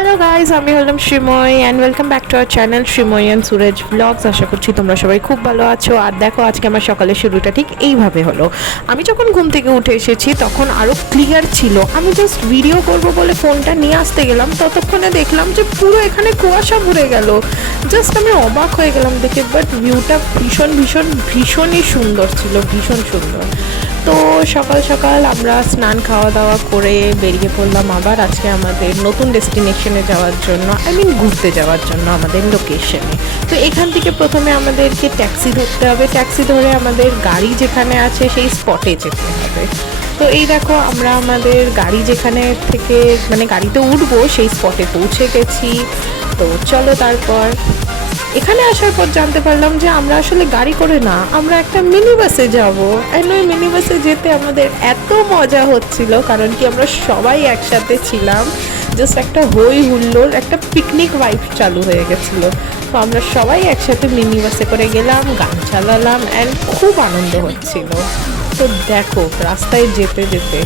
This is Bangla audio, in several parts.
হ্যালো গাইজ, আমি হলাম Shreemoy and welcome back to our channel Shreemoy and Suraj vlogs. আশা করছি তোমরা সবাই খুব ভালো আছো। আর দেখো, আজকে আমার সকালের শুরুটা ঠিক এইভাবে হলো। আমি যখন ঘুম থেকে উঠে এসেছি তখন আরও ক্লিয়ার ছিল। আমি জাস্ট ভিডিও করব বলে ফোনটা নিয়ে আসতে গেলাম, ততক্ষণে দেখলাম যে পুরো এখানে কুয়াশা ভরে গেল। জাস্ট আমি অবাক হয়ে গেলাম দেখে, বাট ভিউটা ভীষণই সুন্দর ছিল, ভীষণ সুন্দর। তো সকাল সকাল আমরা স্নান খাওয়া দাওয়া করে বেরিয়ে পড়লাম আবার আজকে আমাদের নতুন ডেস্টিনেশনে যাওয়ার জন্য, ঘুরতে যাওয়ার জন্য আমাদের লোকেশনে। তো এখান থেকে প্রথমে আমাদেরকে ট্যাক্সি ধরতে হবে, ট্যাক্সি ধরে আমাদের গাড়ি যেখানে আছে সেই স্পটে যেতে হবে। তো এই দেখো, আমরা আমাদের গাড়ি যেখানে থেকে গাড়িতে উঠবো সেই স্পটে পৌঁছে গেছি। তো চলো, তারপর এখানে আসার পর জানতে পারলাম যে আমরা আসলে গাড়ি করে না, আমরা একটা মিনি বাসে যাবো। অ্যান্ড ওই মিনি বাসে যেতে আমাদের এত মজা হচ্ছিল, কারণ কি আমরা সবাই একসাথে ছিলাম। জাস্ট একটা হই হুল্লোড়, একটা পিকনিক ভাইব চালু হয়ে গেছিলো। তো আমরা সবাই একসাথে মিনি বাসে করে গেলাম, গান চালালাম অ্যান্ড খুব আনন্দ হচ্ছিল। তো দেখো, রাস্তায় যেতে যেতে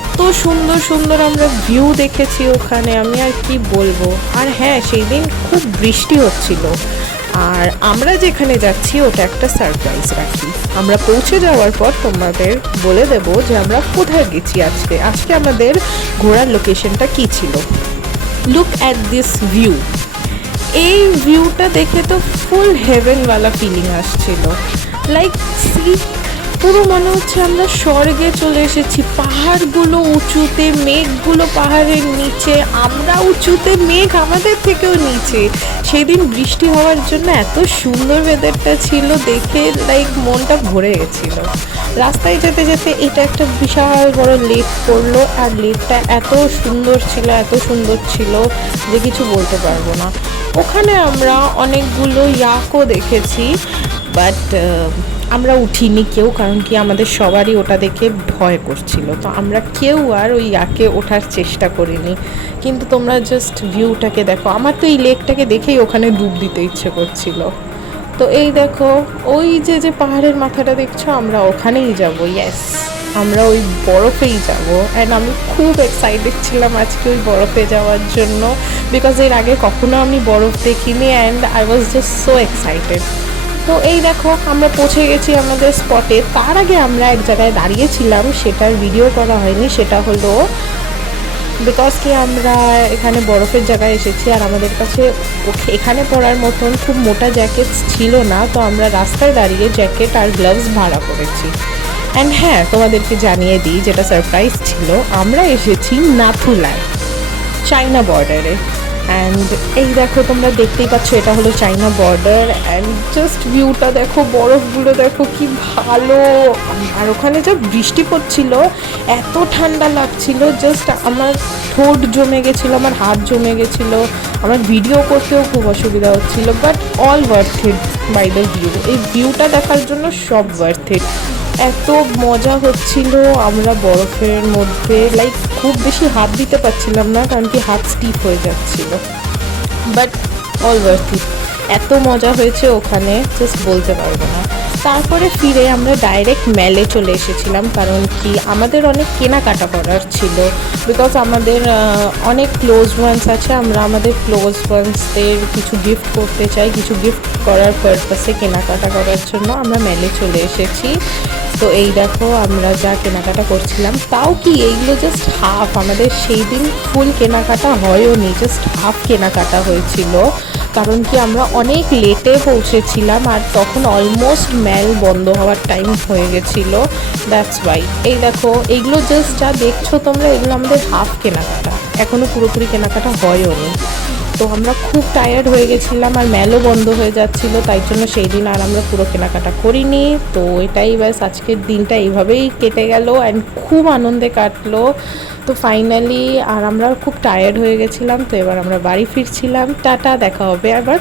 এত সুন্দর সুন্দর আমরা ভিউ দেখেছি ওখানে, আমি আর কি বলবো। আর হ্যাঁ, সেই দিন খুব বৃষ্টি হচ্ছিল। আর আমরা যেখানে যাচ্ছি ওটা একটা সারপ্রাইজ রাখি, আমরা পৌঁছে যাওয়ার পর তোমাদের বলে দেব যে আমরা কোথায় গেছি। আজকে আমাদের ঘোরার লোকেশনটা কি ছিল। Look at this view. এই ভিউটা দেখে তো ফুল হেভেনওয়ালা ফিলিং আসছিল। লাইক সি, পুরো মনে হচ্ছে আমরা স্বর্গে চলে এসেছি। পাহাড়গুলো উঁচুতে, মেঘগুলো পাহাড়ের নিচে, আমরা উঁচুতে, মেঘ আমাদের থেকেও নিচে। সেদিন বৃষ্টি হওয়ার জন্য এত সুন্দর ওয়েদারটা ছিল, দেখে লাইক মনটা ভরে গেছিল। রাস্তায় যেতে যেতে এটা একটা বিশাল বড় লেক পড়লো, আর লেকটা এত সুন্দর ছিল যে কিছু বলতে পারবো না। ওখানে আমরা অনেকগুলো ইয়াকও দেখেছি, বাট আমরা উঠিনি কেউ, কারণ কি আমাদের সবারই ওটা দেখে ভয় করছিল। তো আমরা কেউ আর ওই ইয়াকে ওঠার চেষ্টা করিনি। কিন্তু তোমরা জাস্ট ভিউটাকে দেখো, আমার তো এই লেকটাকে দেখেই ওখানে ডুব দিতে ইচ্ছে করছিল। তো এই দেখো, ওই যে পাহাড়ের মাথাটা দেখছো, আমরা ওখানেই যাব। ইয়েস, আমরা ওই বরফেই যাব। অ্যান্ড আমি খুব এক্সাইটেড ছিলাম আজকে ওই বরফে যাওয়ার জন্য, বিকজ এর আগে কখনো আমি বরফ দেখিনি and I was just so excited. তো এই দেখো, আমরা পৌঁছে গেছি আমাদের স্পটে। তার আগে আমরা এক জায়গায় দাঁড়িয়েছিলাম, সেটার ভিডিও করা হয়নি। সেটা হলো বিকজ কি আমরা এখানে বরফের জায়গায় এসেছি আর আমাদের কাছে এখানে পরার মতন খুব মোটা জ্যাকেটস ছিল না। তো আমরা রাস্তায় দাঁড়িয়ে জ্যাকেট আর গ্লাভস ভাড়া করেছি। অ্যান্ড হ্যাঁ, তোমাদেরকে জানিয়ে দিই, যেটা সারপ্রাইজ ছিল, আমরা এসেছি নাথুলায়, চাইনা বর্ডারে। অ্যান্ড এই দেখো, তোমরা দেখতেই পাচ্ছ, এটা হলো চাইনা বর্ডার। অ্যান্ড জাস্ট ভিউটা দেখো, বরফগুলো দেখো কি ভালো। আর ওখানে যা বৃষ্টি পড়ছিল, এত ঠান্ডা লাগছিল, জাস্ট আমার ঠোঁট জমে গেছিলো, আমার হাত জমে গেছিলো, আমার ভিডিও করতেও খুব অসুবিধা হচ্ছিল। But all worth it by the view. এই ভিউটা দেখার জন্য সব ওয়ার্থ ইট। এত মজা হচ্ছিল, আমরা বরফের মধ্যে লাইক খুব বেশি হাত দিতে পারছিলাম না, কারণ কি হাত স্টিফ হয়ে যাচ্ছিল। বাট অল ওয়ার্থ ইট, এত মজা হয়েছে ওখানে, জাস্ট বলতে পারবো না। তারপরে ফিরে আমরা ডাইরেক্ট মেলে চলে এসেছিলাম, কারণ কি আমাদের অনেক কেনাকাটা করার ছিল। বিকজ আমাদের অনেক ক্লোজ ওয়ান্স আছে, আমরা আমাদের ক্লোজ ওয়ান্সদের কিছু গিফট করতে চাই। কিছু গিফট করার পারপাসে কেনাকাটা করার জন্য আমরা মেলে চলে এসেছি। তো এই দেখো, আমরা যা কেনাকাটা করছিলাম, তাও কি এইগুলো জাস্ট হাফ, আমাদের সেই দিন ফুল কেনাকাটা হয়ও নি, জাস্ট হাফ কেনাকাটা হয়েছিল। কারণ কি আমরা অনেক লেটে পৌঁছেছিলাম আর তখন অলমোস্ট মেল বন্ধ হওয়ার টাইম হয়ে গেছিলো, দ্যাটস ওয়াই। এই দেখো, এইগুলো জাস্ট যা দেখছো তোমরা, এগুলো আমাদের হাফ কেনাকাটা, এখনও পুরোপুরি কেনাকাটা হয়ও নি। তো আমরা খুব টায়ার্ড হয়ে গেছিলাম আর মেলও বন্ধ হয়ে যাচ্ছিলো, তাই জন্য সেই দিন আর আমরা পুরো কেনাকাটা করিনি। তো এটাই ব্যাস, আজকের দিনটা এইভাবেই কেটে গেল অ্যান্ড খুব আনন্দে কাটলো। তো ফাইনালি আর আমরা খুব টায়ার্ড হয়ে গেছিলাম, তো এবার আমরা বাড়ি ফিরছিলাম। টাটা, দেখা হবে আবার।